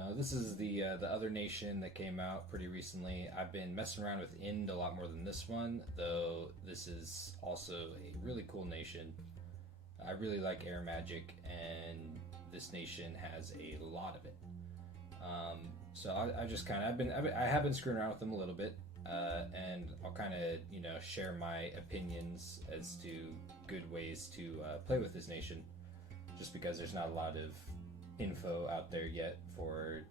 No, this is the other nation that came out pretty recently. I've been messing around with Ind a lot more than this one, though this is also a really cool nation. I really like air magic, and this nation has a lot of it. So I just kind of I have been screwing around with them a little bit, and I'll kind of share my opinions as to good ways to play with this nation, just because there's not a lot of info out there yet for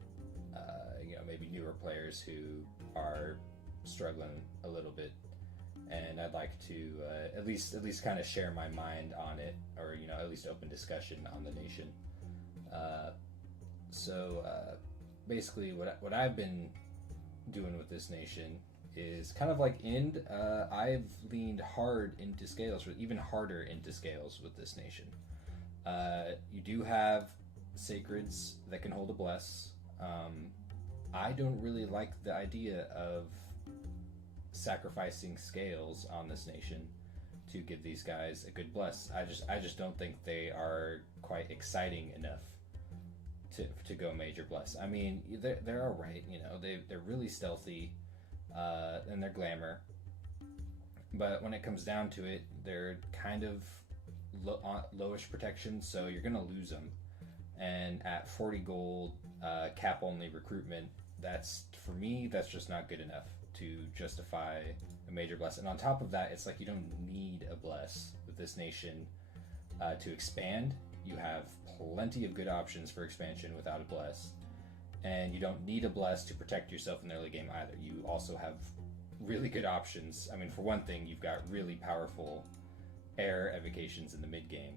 maybe newer players who are struggling a little bit, and I'd like to at least kind of share my mind on it, or at least open discussion on the nation. So basically, what I've been doing with this nation is kind of like Ind. I've leaned hard into scales, or even harder into scales with this nation. You do have sacreds that can hold a bless. I don't really like the idea of sacrificing scales on this nation to give these guys a good bless. I just don't think they are quite exciting enough to go major bless. I mean, they're all right. They're really stealthy, and they're glamour. But when it comes down to it, they're kind of lowish protection, so you're gonna lose them. And at 40 gold, cap only recruitment, that's just not good enough to justify a major bless. And on top of that, it's like you don't need a bless with this nation to expand. You have plenty of good options for expansion without a bless, and you don't need a bless to protect yourself in the early game either. You also have really good options. I mean, for one thing, you've got really powerful air evocations in the mid game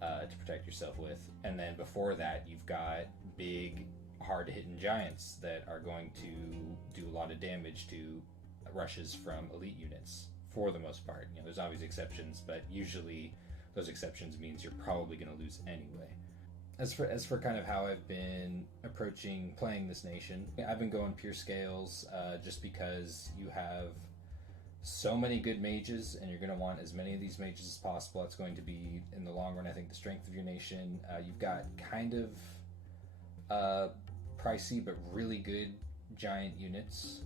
to protect yourself with, and then before that, you've got big, hard-hitting giants that are going to do a lot of damage to rushes from elite units for the most part. There's always exceptions, but usually those exceptions means you're probably going to lose anyway. As for kind of how I've been approaching playing this nation, I've been going pure scales, just because you have so many good mages, and you're going to want as many of these mages as possible. It's going to be, in the long run, I think, the strength of your nation. You've got kind of pricey but really good giant units,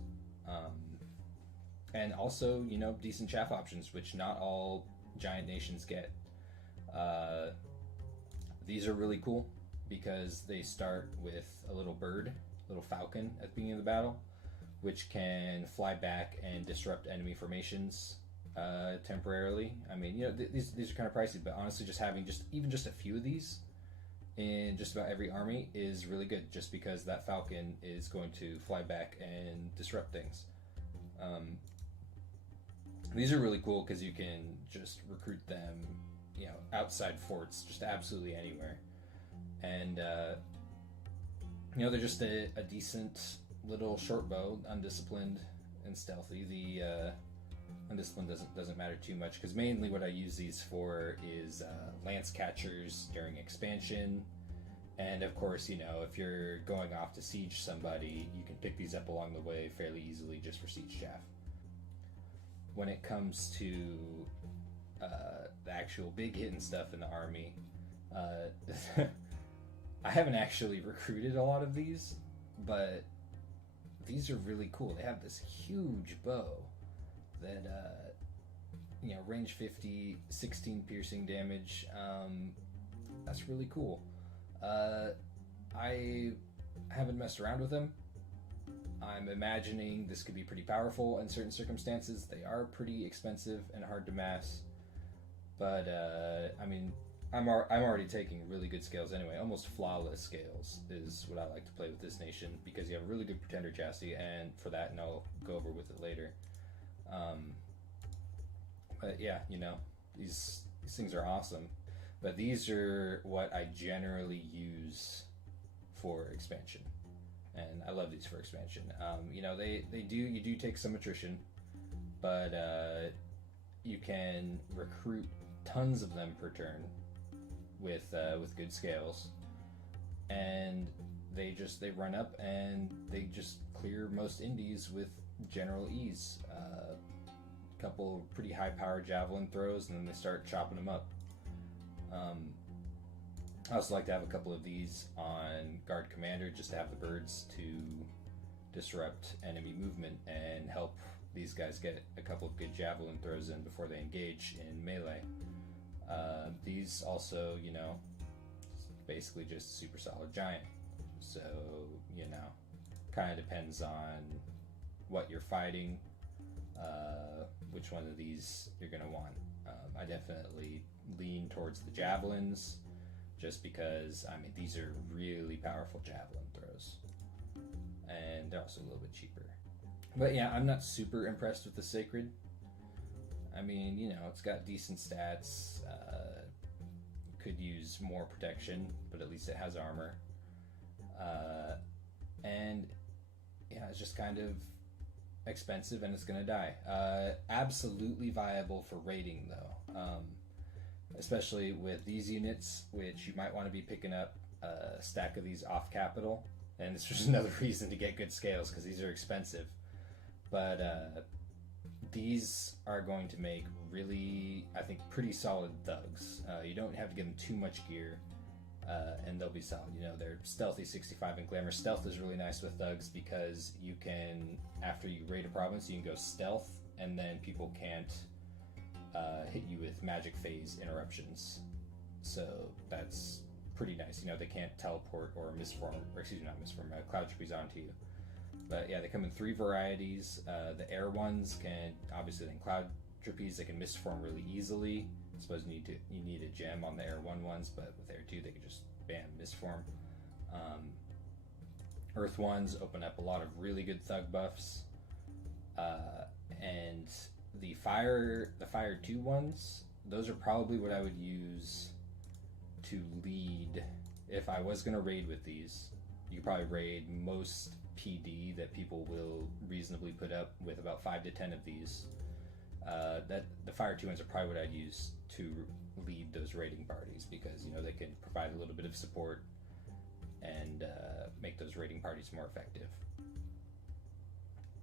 and also decent chaff options, which not all giant nations get. These are really cool because they start with a little bird, a little falcon at the beginning of the battle, which can fly back and disrupt enemy formations temporarily. I mean, these are kind of pricey, but honestly, just having even just a few of these in just about every army is really good, just because that falcon is going to fly back and disrupt things. These are really cool because you can just recruit them, outside forts, just absolutely anywhere, and they're just a decent little short bow, undisciplined and stealthy. The undisciplined doesn't matter too much, because mainly what I use these for is lance catchers during expansion, and of course, if you're going off to siege somebody, you can pick these up along the way fairly easily just for siege chaff. When it comes to the actual big hitting stuff in the army, I haven't actually recruited a lot of these, but these are really cool. They have this huge bow that range 50, 16 piercing damage. That's really cool. I haven't messed around with them. I'm imagining this could be pretty powerful in certain circumstances. They are pretty expensive and hard to mass, but I mean, I'm already taking really good scales anyway. Almost flawless scales is what I like to play with this nation, because you have a really good pretender chassis, and for that, and I'll go over with it later. But yeah, these things are awesome. But these are what I generally use for expansion, and I love these for expansion. You do take some attrition, but you can recruit tons of them per turn with good scales, and they run up and they just clear most indies with general ease. A couple pretty high power javelin throws, and then they start chopping them up. I also like to have a couple of these on guard commander, just to have the birds to disrupt enemy movement and help these guys get a couple of good javelin throws in before they engage in melee. These also, basically just super solid giant. So, kind of depends on what you're fighting, which one of these you're going to want. I definitely lean towards the javelins, just because, these are really powerful javelin throws. And they're also a little bit cheaper. But yeah, I'm not super impressed with the Sacred. It's got decent stats. Could use more protection, but at least it has armor. And yeah, it's just kind of expensive and it's gonna die. Absolutely viable for raiding though, especially with these units, which you might want to be picking up a stack of these off capital. And this was another reason to get good scales, because these are expensive. But these are going to make really, I think, pretty solid thugs. You don't have to give them too much gear, and they'll be solid. They're stealthy 65 and glamour. Stealth is really nice with thugs because you can, after you raid a province, you can go stealth, and then people can't hit you with magic phase interruptions. So that's pretty nice. They can't teleport or cloud trapeze onto you. But yeah, they come in 3 varieties. The air ones can, obviously, in cloud trapeze, they can misform really easily. I suppose you need a gem on the air 1 ones, but with air 2, they can just bam, misform. Earth ones open up a lot of really good thug buffs. And the fire 2 ones, those are probably what I would use to lead if I was going to raid with these. You could probably raid most PD that people will reasonably put up with about 5 to 10 of these. That the fire 2 ones are probably what I'd use to lead those raiding parties, because they can provide a little bit of support and make those raiding parties more effective.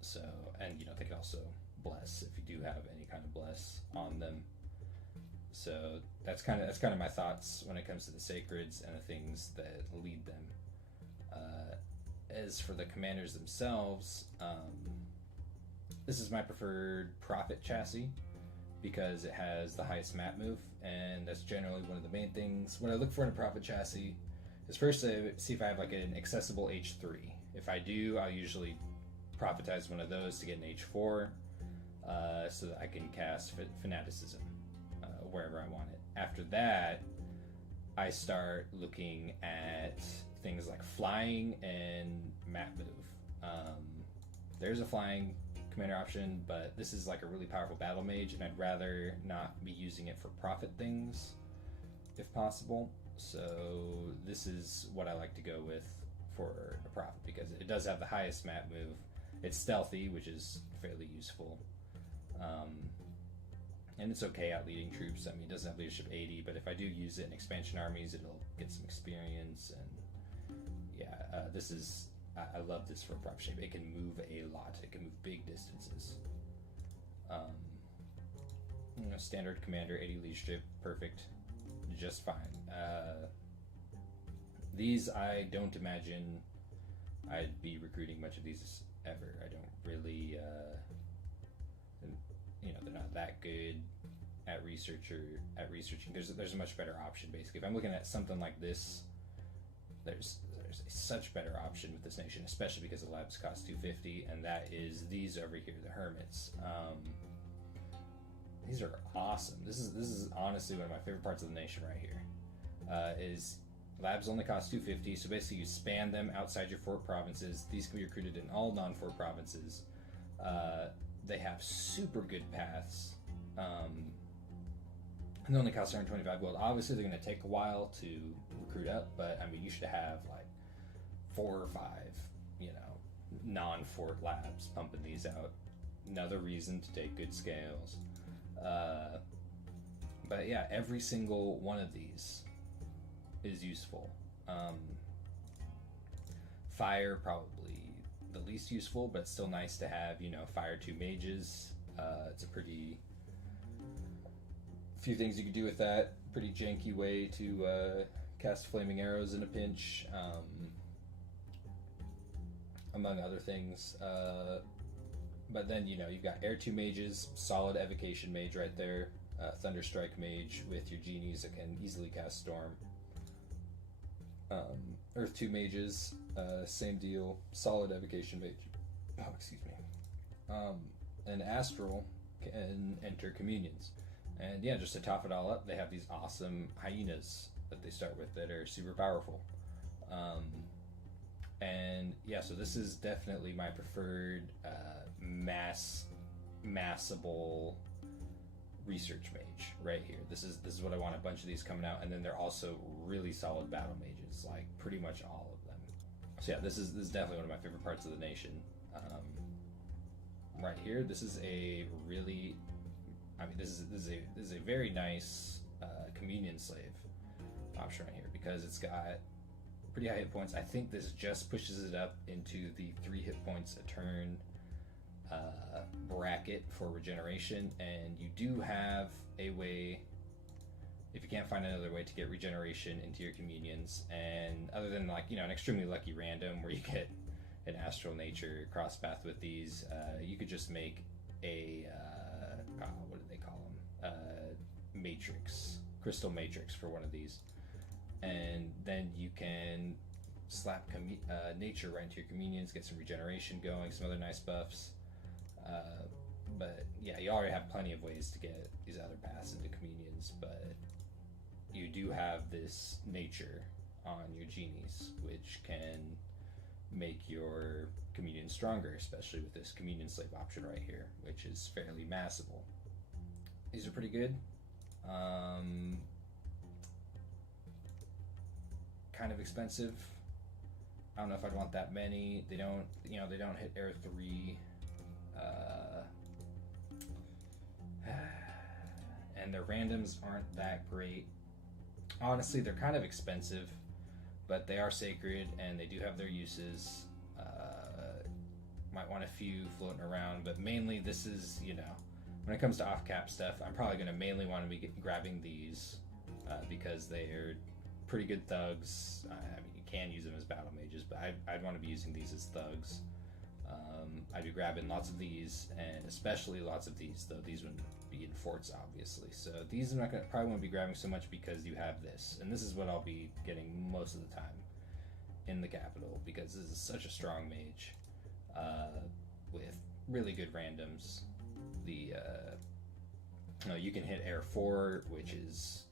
So, and they can also bless if you do have any kind of bless on them. So that's kind of my thoughts when it comes to the sacreds and the things that lead them. As for the commanders themselves, this is my preferred prophet chassis because it has the highest map move, and that's generally one of the main things. What I look for in a prophet chassis is first to see if I have like an accessible H3. If I do, I'll usually prophetize one of those to get an H4, so that I can cast Fanaticism wherever I want it. After that, I start looking at things like flying and map move. There's a flying commander option, but this is like a really powerful battle mage, and I'd rather not be using it for profit things if possible. So this is what I like to go with for a profit, because it does have the highest map move. It's stealthy, which is fairly useful. And it's okay out leading troops. It doesn't have leadership 80, but if I do use it in expansion armies, it'll get some experience. And yeah, I love this for a prop shape. It can move a lot. It can move big distances. Standard commander, 80 leadership, perfect, just fine. These, I don't imagine I'd be recruiting much of these ever. I don't really, they're not that good at researching. There's a much better option, basically. If I'm looking at something like this, there's a such better option with this nation, especially because the labs cost 250, and that is these over here, the hermits. These are awesome. This is honestly one of my favorite parts of the nation right here. Is labs only cost 250, so basically you span them outside your fort provinces. These can be recruited in all non-fort provinces. They have super good paths, and they only cost 125 gold. Obviously, they're going to take a while to recruit up, but you should have like 4 or 5, non-fort labs pumping these out. Another reason to take good scales. But yeah, every single one of these is useful. Fire probably the least useful, but still nice to have. Fire 2 mages. It's a pretty few things you could do with that. Pretty janky way to cast flaming arrows in a pinch, among other things. But then, you know, you've got Air 2 mages, solid Evocation mage right there, Thunderstrike mage with your genies that can easily cast Storm. Earth 2 mages, same deal, solid Evocation mage. Oh, excuse me. And Astral can enter Communions. And yeah, just to top it all up, they have these awesome hyenas that they start with that are super powerful. And yeah, so this is definitely my preferred massable research mage right here. This is what I want, a bunch of these coming out, and then they're also really solid battle mages, like pretty much all of them. So yeah, this is definitely one of my favorite parts of the nation. Right here, this is a really, I mean, this is a very nice communion slave option right here, because it's got pretty high hit points. I think this just pushes it up into the 3 hit points a turn bracket for regeneration, and you do have a way, if you can't find another way, to get regeneration into your communions. And other than, like, you know, an extremely lucky random where you get an astral nature cross path with these, you could just make a what do they call them, matrix, crystal matrix for one of these, and then you can slap nature right into your communions, get some regeneration going, some other nice buffs. But yeah, you already have plenty of ways to get these other paths into communions, but you do have this nature on your genies, which can make your communion stronger, especially with this communion slave option right here, which is fairly massable. These are pretty good. Kind of expensive. I don't know if I'd want that many. They don't hit Air 3. And their randoms aren't that great. Honestly, they're kind of expensive, but they are sacred and they do have their uses. Might want a few floating around, but mainly this is, you know, when it comes to off-cap stuff, I'm probably going to mainly want to be grabbing these because they're pretty good thugs. I mean, you can use them as battle mages, but I'd want to be using these as thugs. I'd be grabbing lots of these, and especially lots of these, though these wouldn't be in forts, obviously. So these I'm not gonna, probably won't be grabbing so much because you have this, and this is what I'll be getting most of the time in the capital, because this is such a strong mage with really good randoms. The you can hit Air 4, which is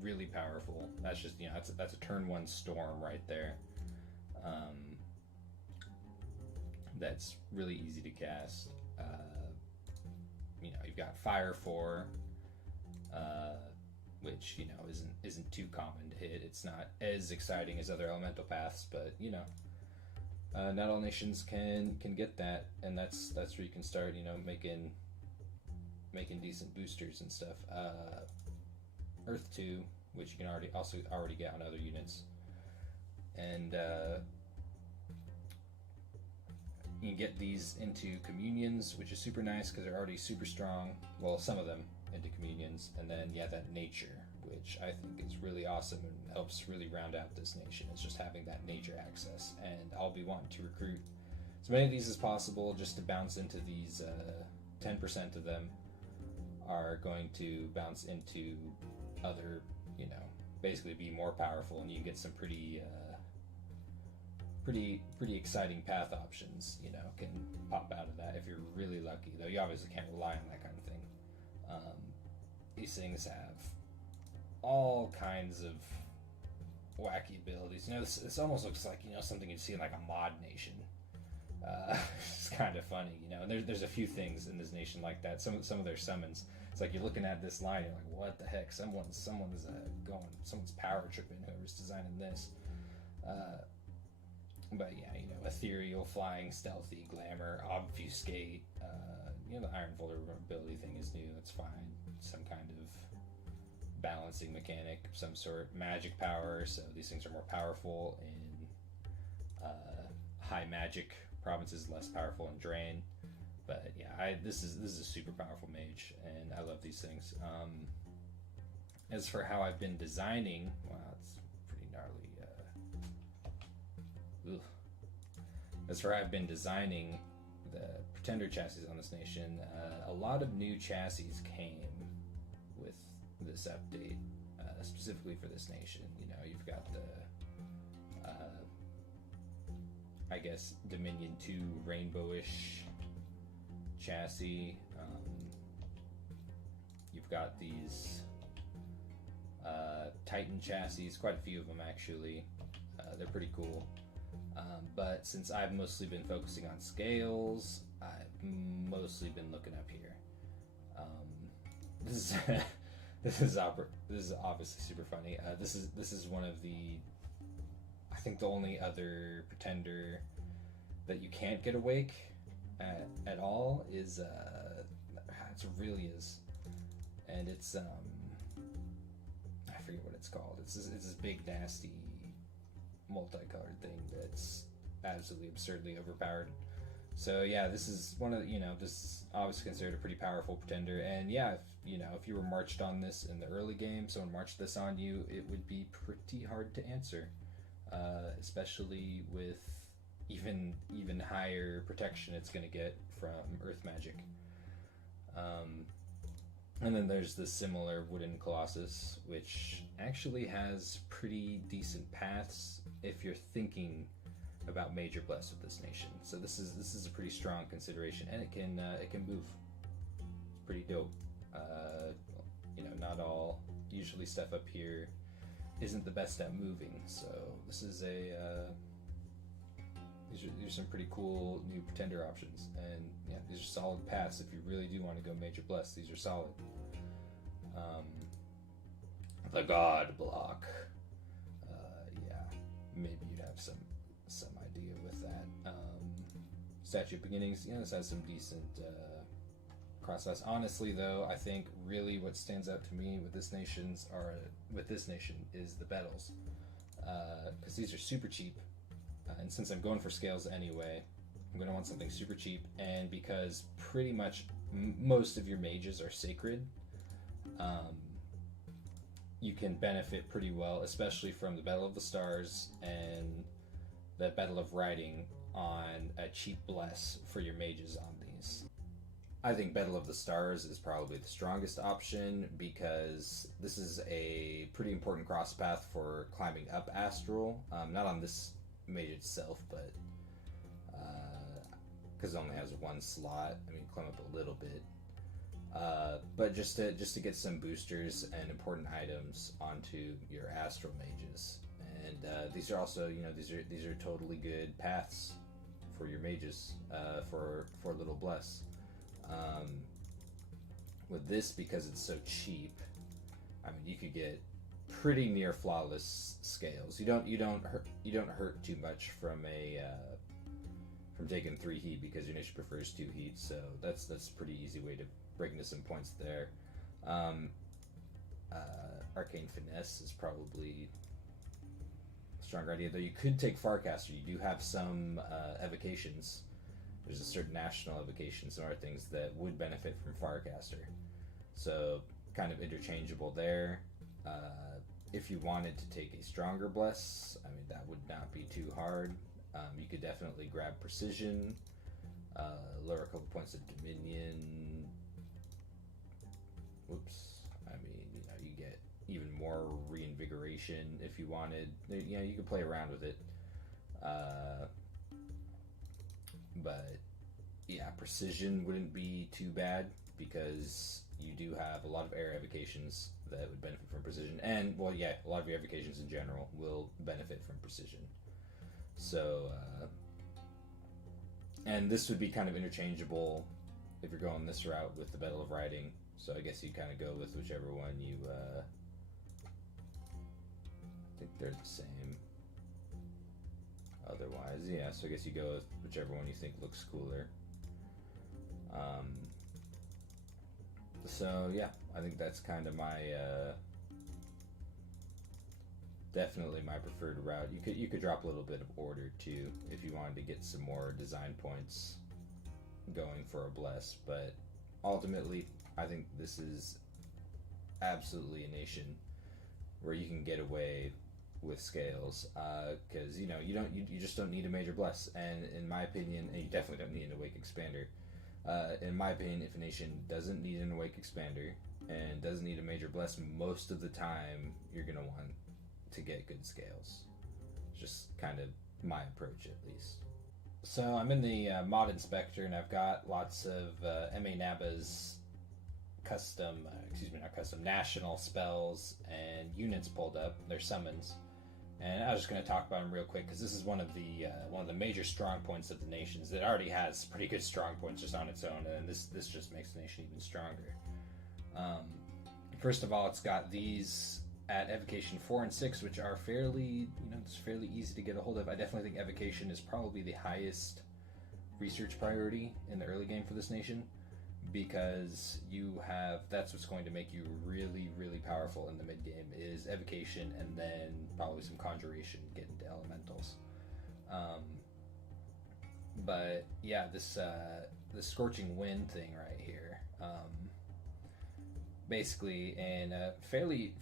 really powerful. That's just, you know, that's a turn 1 storm right there. That's really easy to cast. You know, you've got Fire 4, which, you know, isn't too common to hit. It's not as exciting as other elemental paths, but, you know, not all nations can get that, and that's where you can start, you know, making decent boosters and stuff. Earth 2, which you can already get on other units, and you can get these into communions, which is super nice because they're already super strong. Well, some of them into communions, and then yeah, that nature, which I think is really awesome and helps really round out this nation. It's just having that nature access, and I'll be wanting to recruit as many of these as possible just to bounce into these. 10% of them are going to bounce into other, you know, basically be more powerful, and you can get some pretty exciting path options, you know, can pop out of that if you're really lucky, though you obviously can't rely on that kind of thing. These things have all kinds of wacky abilities. You know, this almost looks like, you know, something you'd see in like a mod nation. It's kind of funny, you know, and there's a few things in this nation like that. Some of their summons, it's like you're looking at this line, you're like, what the heck, someone's power tripping, whoever's designing this. But yeah, you know, ethereal, flying, stealthy, glamour, obfuscate. You know, the Iron vulnerability thing is new. That's fine. Some kind of balancing mechanic of some sort. Magic power. So these things are more powerful in high magic provinces, less powerful in Drain. But yeah, this is a super powerful mage, and I love these things. As for how I've been designing, wow, it's pretty gnarly. ugh. That's where I've been designing the Pretender chassis on this nation. A lot of new chassis came with this update, specifically for this nation. You know, you've got the, I guess, Dominion 2 rainbowish chassis. You've got these Titan chassis, quite a few of them actually. They're pretty cool. But since I've mostly been focusing on scales, I've mostly been looking up here. This is this is obviously super funny. This is one of the, I think the only other Pretender that you can't get awake at all is it really is, and it's I forget what it's called. It's this big nasty multicolored thing that's absolutely absurdly overpowered. So yeah, this is one of the, this is obviously considered a pretty powerful Pretender, and yeah, if you were marched on this in the early game, someone marched this on you, it would be pretty hard to answer, especially with even higher protection it's going to get from earth magic. And then there's the similar wooden Colossus, which actually has pretty decent paths if you're thinking about Major Bless with this nation. So this is a pretty strong consideration, and it can move. It's pretty dope. Not all, usually stuff up here isn't the best at moving, so this is these are some pretty cool new Pretender options, and yeah, these are solid paths if you really do want to go Major Bless. These are solid. The God block, yeah, maybe you'd have some idea with that. Statue of Beginnings, this has some decent crossface. Honestly, though, I think really what stands out to me with this nation is the Betels, because these are super cheap, and since I'm going for scales anyway, I'm going to want something super cheap, and because pretty much most of your mages are sacred, you can benefit pretty well, especially from the Battle of the Stars and the Battle of Riding on a cheap bless for your mages on these. I think Battle of the Stars is probably the strongest option because this is a pretty important cross path for climbing up Astral. Not on this mage itself, but because it only has one slot. I mean, climb up a little bit. But just to get some boosters and important items onto your Astral mages, and these are also these are totally good paths for your mages for Little Bless. With this, because it's so cheap, I mean, you could get pretty near flawless scales. You don't hurt too much from taking 3 heat because your nation prefers 2 heat. So that's a pretty easy way to break into some points there. Arcane Finesse is probably a stronger idea, though. You could take Farcaster. You do have some evocations. There's a certain national evocation, some other things that would benefit from Farcaster. So kind of interchangeable there. If you wanted to take a stronger bless, I mean, that would not be too hard. You could definitely grab Precision, lower a couple points of Dominion. Whoops. I mean, you get even more reinvigoration if you wanted. You could play around with it. But yeah, Precision wouldn't be too bad because you do have a lot of air evocations that would benefit from Precision, and a lot of your evocations in general will benefit from Precision. So and this would be kind of interchangeable if you're going this route with the Battle of Riding. So I guess you kind of go with whichever one you I think they're the same. Otherwise, yeah, so I guess you go with whichever one you think looks cooler. So yeah, I think that's kind of my definitely my preferred route. You could drop a little bit of order too if you wanted to get some more design points going for a bless, but ultimately I think this is absolutely a nation where you can get away with scales, because you just don't need a major bless, and in my opinion, and you definitely don't need an awake expander. In my opinion, if a nation doesn't need an awake expander and doesn't need a major bless, most of the time you're gonna want to get good scales. Just kind of my approach, at least. So I'm in the mod inspector, and I've got lots of MA Naba's not custom, national spells and units pulled up. Their summons, and I was just going to talk about them real quick because this is one of the major strong points of the nations. That already has pretty good strong points just on its own, and this just makes the nation even stronger. First of all, it's got these at evocation 4 and 6, which are fairly it's fairly easy to get a hold of. I definitely think evocation is probably the highest research priority in the early game for this nation, because that's what's going to make you really, really powerful in the mid game is evocation, and then probably some conjuration, get into elementals. But yeah, this scorching wind thing right here, basically in a fairly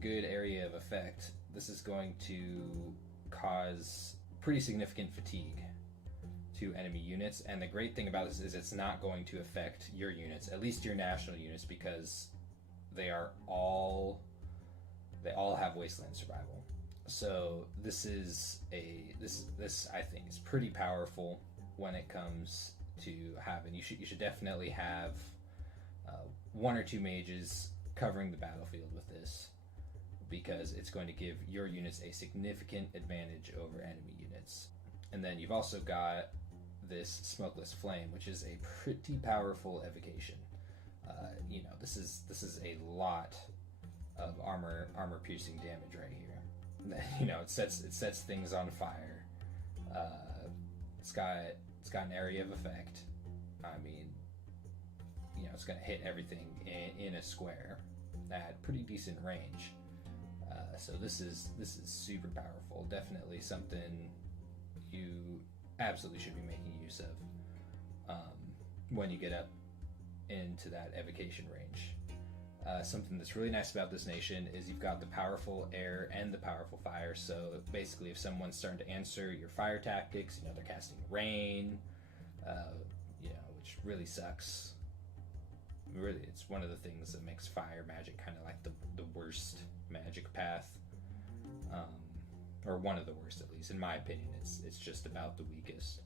good area of effect, this is going to cause pretty significant fatigue to enemy units. And the great thing about this is it's not going to affect your units, at least your national units, because they all have wasteland survival. So this I think is pretty powerful when it comes to having. You should definitely have one or two mages covering the battlefield with this, because it's going to give your units a significant advantage over enemy units. And then you've also got this Smokeless Flame, which is a pretty powerful evocation. This is a lot of armor piercing damage right here. It sets things on fire. It's got an area of effect. I mean, it's going to hit everything in a square at pretty decent range. So this is super powerful. Definitely something you absolutely should be making use of when you get up into that evocation range. Something that's really nice about this nation is you've got the powerful air and the powerful fire. So basically, if someone's starting to answer your fire tactics, they're casting rain, which really sucks. Really, it's one of the things that makes fire magic kind of like the worst magic path, or one of the worst, at least in my opinion. It's just about the weakest.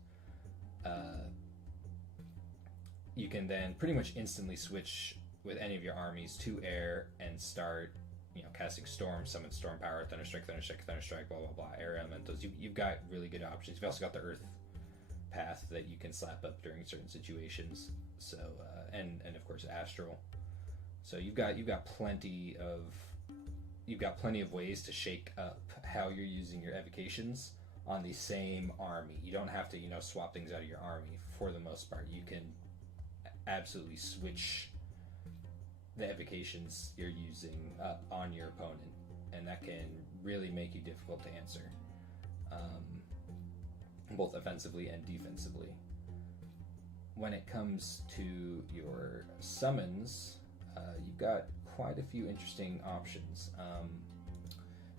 You can then pretty much instantly switch with any of your armies to air and start casting storm, summon storm power, thunderstrike, blah blah blah, air elementals. You've got really good options. You've also got the earth path that you can slap up during certain situations. So and of course astral. So you've got plenty of ways to shake up how you're using your evocations on the same army. You don't have to swap things out of your army for the most part. You can absolutely switch the evocations you're using up on your opponent, and that can really make you difficult to answer, both offensively and defensively. When it comes to your summons, you've got quite a few interesting options.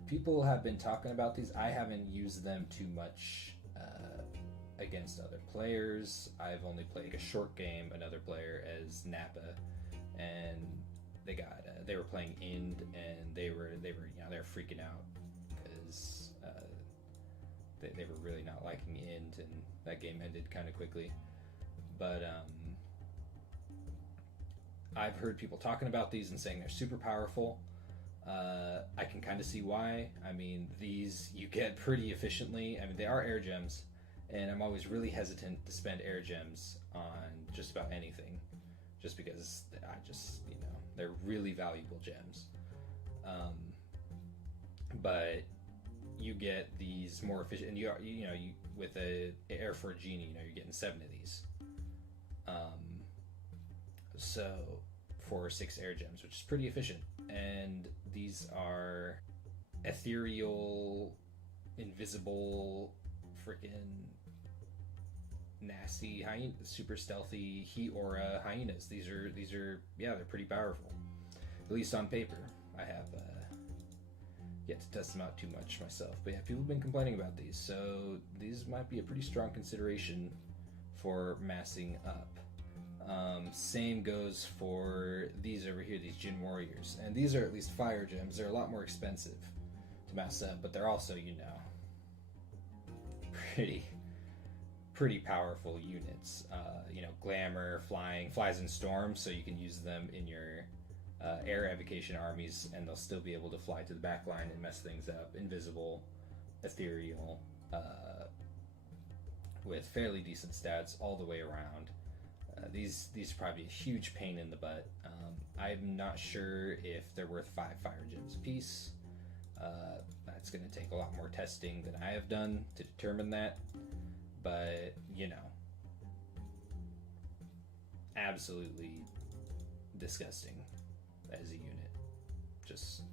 People have been talking about these. I haven't used them too much against other players. I've only played a short game another player as Napa, and they were playing Ind, and they were freaking out because they were really not liking Ind, and that game ended kind of quickly. But I've heard people talking about these and saying they're super powerful. I can kind of see why. I mean, these you get pretty efficiently. I mean, they are air gems, and I'm always really hesitant to spend air gems on just about anything, just because they're really valuable gems. But you get these more efficient, and you with a air for a genie, you're getting 7 of these. So for 6 air gems, which is pretty efficient. And these are ethereal, invisible, freaking nasty hyenas, super stealthy heat aura hyenas. These are they're pretty powerful, at least on paper. I have yet to test them out too much myself. But yeah, people have been complaining about these, so these might be a pretty strong consideration for massing up. Same goes for these over here, these Jin Warriors. And these are at least fire gems. They're a lot more expensive to mass up, but they're also, you know, pretty powerful units. You know, glamour, flying, flies in storms, so you can use them in your air evocation armies, and they'll still be able to fly to the back line and mess things up. Invisible, ethereal, with fairly decent stats all the way around. These are probably a huge pain in the butt. I'm not sure if they're worth 5 fire gems a piece. That's going to take a lot more testing than I have done to determine that. But, you know, absolutely disgusting as a unit. Just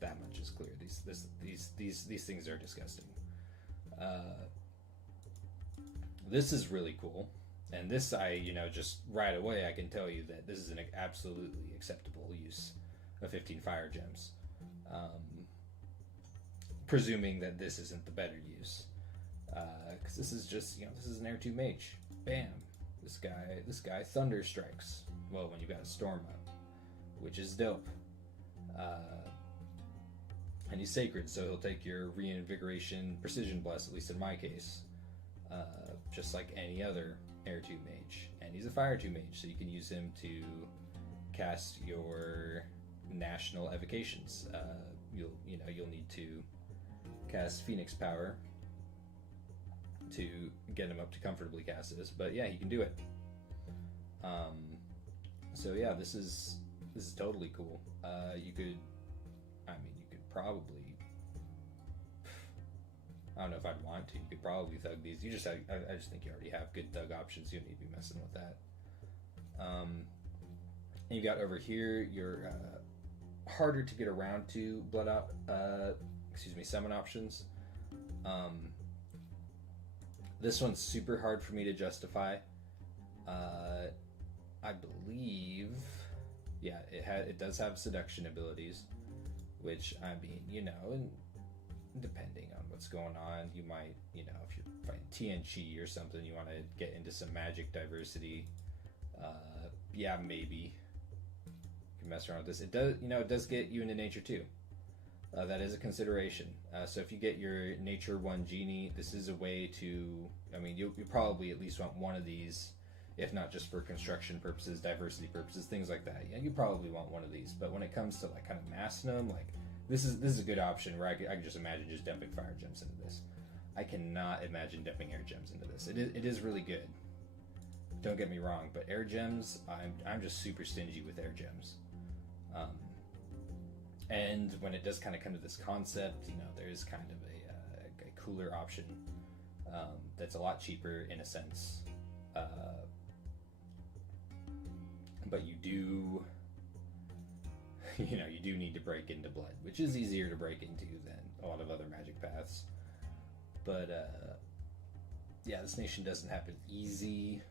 that much is clear. These things are disgusting. This is really cool. And this, just right away, I can tell you that this is an absolutely acceptable use of 15 fire gems. Presuming that this isn't the better use. Because this is just, this is an Air 2 mage. Bam. This guy thunder strikes. Well, when you've got a storm up, which is dope. And he's sacred, so he'll take your reinvigoration precision bless, at least in my case. Just like any other Air 2 mage. And he's a Fire 2 mage, so you can use him to cast your national evocations. You'll need to cast Phoenix Power to get him up to comfortably cast this, but yeah, he can do it. So yeah, this is totally cool. You could probably, I don't know if I'd want to. You could probably thug these. I just think you already have good thug options. You don't need to be messing with that. And you got over here your harder to get around to summon options. This one's super hard for me to justify. I believe, yeah, it does have seduction abilities, which depending on what's going on, you might, if you're fighting TNG or something, you want to get into some magic diversity. Yeah, maybe you can mess around with this. It does get you into nature too. That is a consideration. So if you get your nature 1 genie, this is a way to, you probably at least want one of these, if not just for construction purposes, diversity purposes, things like that. Yeah, you probably want one of these. But when it comes to kind of massing them, this is a good option where I can just imagine just dumping fire gems into this. I cannot imagine dumping air gems into this. It is really good. Don't get me wrong, but air gems, I'm just super stingy with air gems. And when it does kind of come to this concept, there is kind of a cooler option that's a lot cheaper in a sense. But you do need to break into blood, which is easier to break into than a lot of other magic paths. But yeah, this nation doesn't have an easy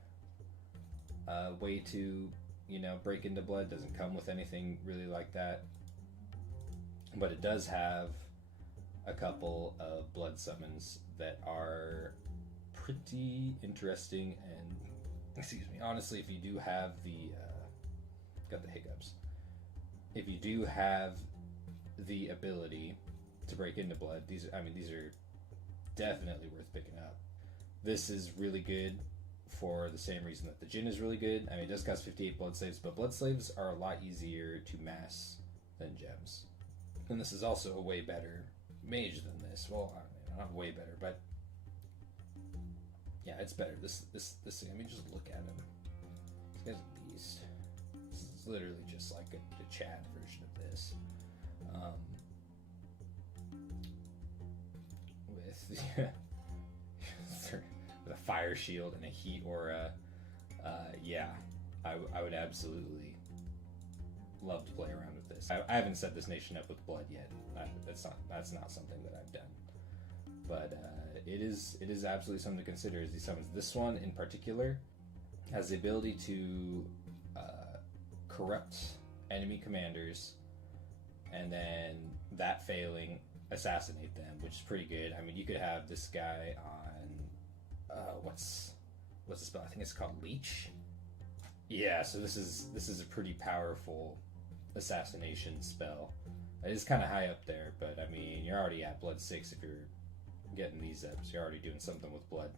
way to break into blood. Doesn't come with anything really like that, but it does have a couple of blood summons that are pretty interesting. And honestly, if you do have got the hiccups, if you do have the ability to break into blood, these are definitely worth picking up. This is really good for the same reason that the Jin is really good. it does cost 58 blood slaves, but blood slaves are a lot easier to mass than gems. And this is also a way better mage than this. Well, not way better, but yeah, it's better. This thing, just look at him. This guy's a beast. This is literally just like a Chad version of this. With a fire shield and a heat aura. Yeah, I would absolutely love to play around with this. I haven't set this nation up with blood yet. That's not something that I've done. But it is absolutely something to consider as these summons. This one in particular has the ability to corrupt enemy commanders and then that failing, assassinate them, which is pretty good. I mean, you could have this guy on what's the spell? I think it's called Leech. Yeah, so this is a pretty powerful assassination spell. It is kind of high up there, but I mean, you're already at blood 6 if you're getting these up, so you're already doing something with blood.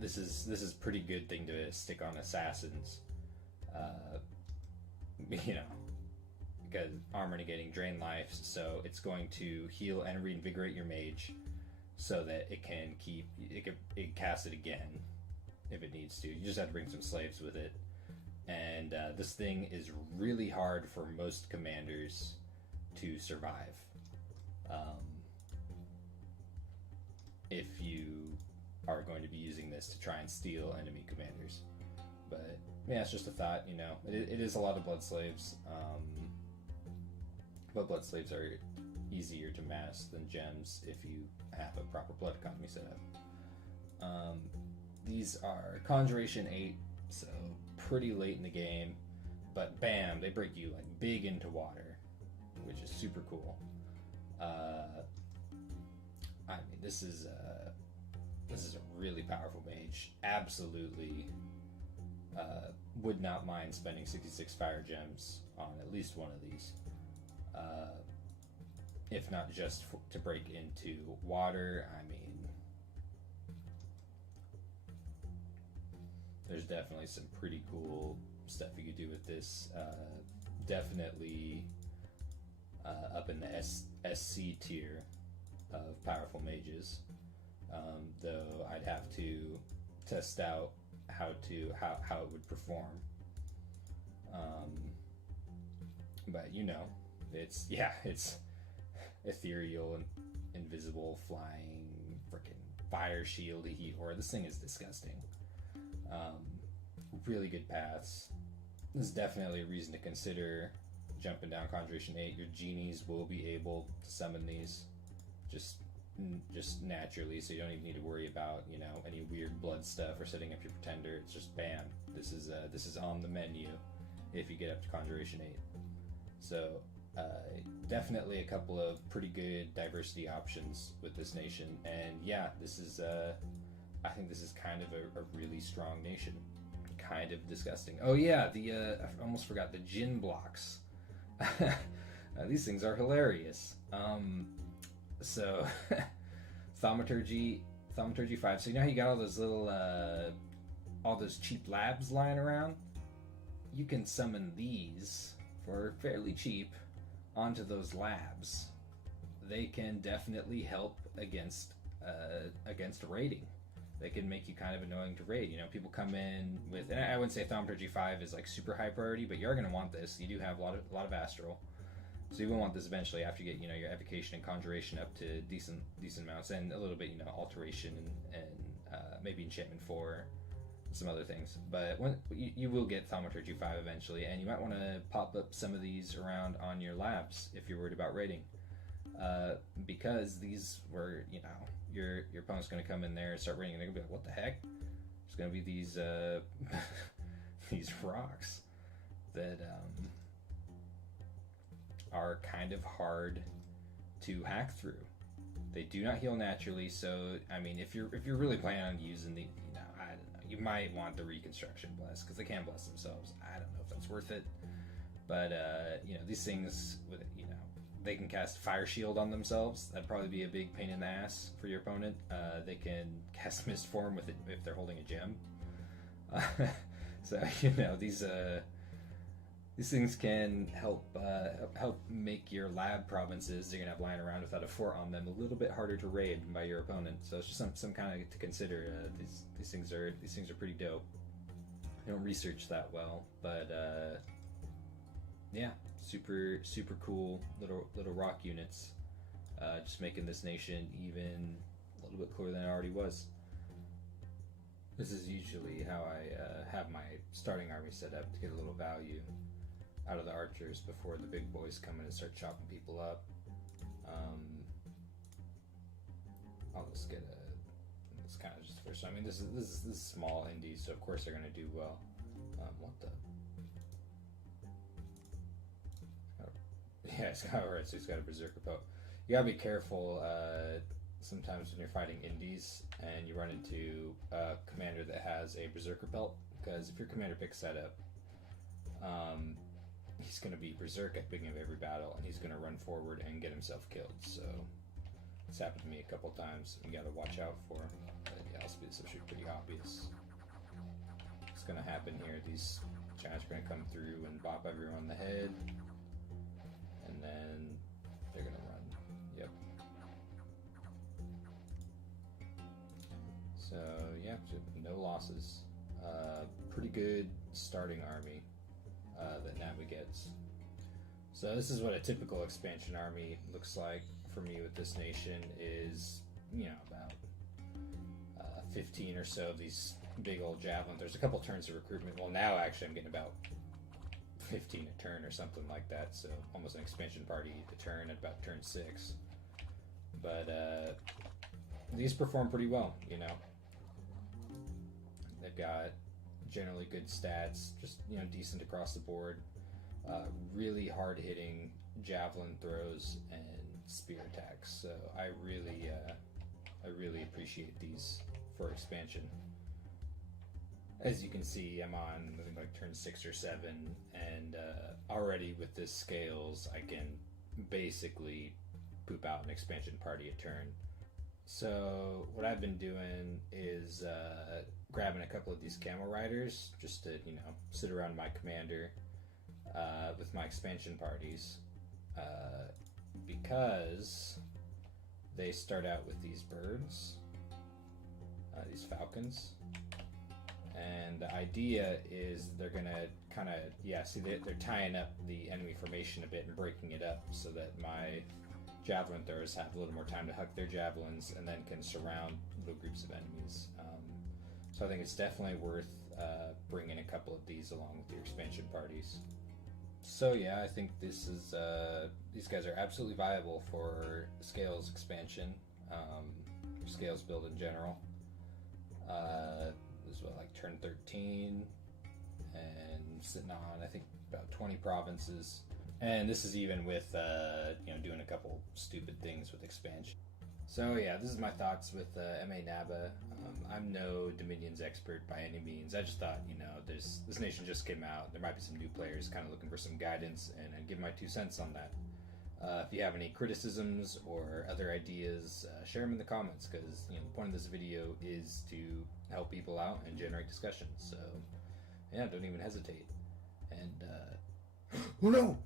This is pretty good thing to stick on assassins, you know, because armor negating drain life, so it's going to heal and reinvigorate your mage, so that it can cast it again if it needs to. You just have to bring some slaves with it, and this thing is really hard for most commanders to survive. If you are going to be using this to try and steal enemy commanders. But yeah, it's just a thought, you know. It is a lot of blood slaves, but blood slaves are easier to mass than gems if you have a proper blood economy set up. These are Conjuration 8, so pretty late in the game, but bam, they break you like big into water, which is super cool. I mean, this is a really powerful mage. Absolutely would not mind spending 66 fire gems on at least one of these. If not just to break into water. I mean, there's definitely some pretty cool stuff you could do with this. Definitely up in the SC tier of powerful mages. Though I'd have to test out how it would perform. But you know, it's ethereal and invisible, flying, freaking fire shield, or this thing is disgusting. Really good paths. This is definitely a reason to consider jumping down Conjuration 8. Your genies will be able to summon these just naturally, so you don't even need to worry about, you know, any weird blood stuff or setting up your pretender. It's just bam, this is on the menu if you get up to Conjuration 8. So definitely a couple of pretty good diversity options with this nation, and yeah, this is I think this is kind of a really strong nation. Kind of disgusting. Oh yeah, I almost forgot the Jin blocks. These things are hilarious. So Thaumaturgy 5. So you know how you got all those little all those cheap labs lying around? You can summon these for fairly cheap onto those labs. They can definitely help against raiding. They can make you kind of annoying to raid. You know, people come in with, and I wouldn't say Thaumaturgy 5 is like super high priority, but you're going to want this. You do have a lot of astral, so you will want this eventually after you get, you know, your evocation and conjuration up to decent amounts, and a little bit, you know, alteration and maybe enchantment 4, some other things. But when you will get Thaumaturgy 5 eventually, and you might want to pop up some of these around on your labs if you're worried about raiding, because these were, you know, your opponent's going to come in there and start raiding, and they're going to be like, what the heck? There's going to be these these rocks that are kind of hard to hack through. They do not heal naturally, so I mean, if you're really planning on using the, you know, I don't know, you might want the Reconstruction Bless, because they can bless themselves. I don't know if that's worth it, but you know, these things with, you know, they can cast Fire Shield on themselves. That'd probably be a big pain in the ass for your opponent. They can cast Mist Form with it if they're holding a gem. So you know, these things can help make your lab provinces you're gonna have lying around without a fort on them a little bit harder to raid by your opponent. So it's just some kind of to consider. These things are pretty dope. They don't research that well, but yeah, super cool little rock units. Just making this nation even a little bit cooler than it already was. This is usually how I have my starting army set up to get a little value out of the archers before the big boys come in and start chopping people up. I'll just get it's kind of just first. I mean, this is small indie, so of course they're gonna do well. What the? Yeah, it's got right. So he's got a berserker bow. You gotta be careful. Sometimes when you're fighting indies and you run into a commander that has a berserker belt, because if your commander picks that up, he's going to be berserk at the beginning of every battle, and he's going to run forward and get himself killed. So it's happened to me a couple times. You got to watch out for. But yeah, this will be pretty obvious. It's going to happen here. These giants are going to come through and bop everyone in the head, and then they're going to run. Yep. So yeah, no losses. Pretty good starting army that Naba gets. So this is what a typical expansion army looks like for me with this nation. Is about 15 or so of these big old javelins. There's a couple turns of recruitment. Well, now actually I'm getting about 15 a turn or something like that. So almost an expansion party a turn at about turn 6. But these perform pretty well, They've got generally good stats, just decent across the board. Really hard hitting javelin throws and spear attacks. So I really appreciate these for expansion. As you can see, I'm on like turn 6 or 7, and already with this scales, I can basically poop out an expansion party a turn. So what I've been doing is grabbing a couple of these camel riders just to sit around my commander with my expansion parties because they start out with these birds, these falcons, and the idea is they're gonna kind of they're tying up the enemy formation a bit and breaking it up so that my javelin throwers have a little more time to huck their javelins and then can surround little groups of enemies. So I think it's definitely worth bringing a couple of these along with your expansion parties. So yeah, I think this is these guys are absolutely viable for Scales expansion, Scales build in general. This is like turn 13, and sitting on I think about 20 provinces. And this is even with doing a couple stupid things with expansion. So yeah, this is my thoughts with MA Naba. I'm no Dominions expert by any means. I just thought, this nation just came out. There might be some new players kind of looking for some guidance, and I'd give my 2 cents on that. If you have any criticisms or other ideas, share them in the comments, because the point of this video is to help people out and generate discussion. So yeah, don't even hesitate. And oh no!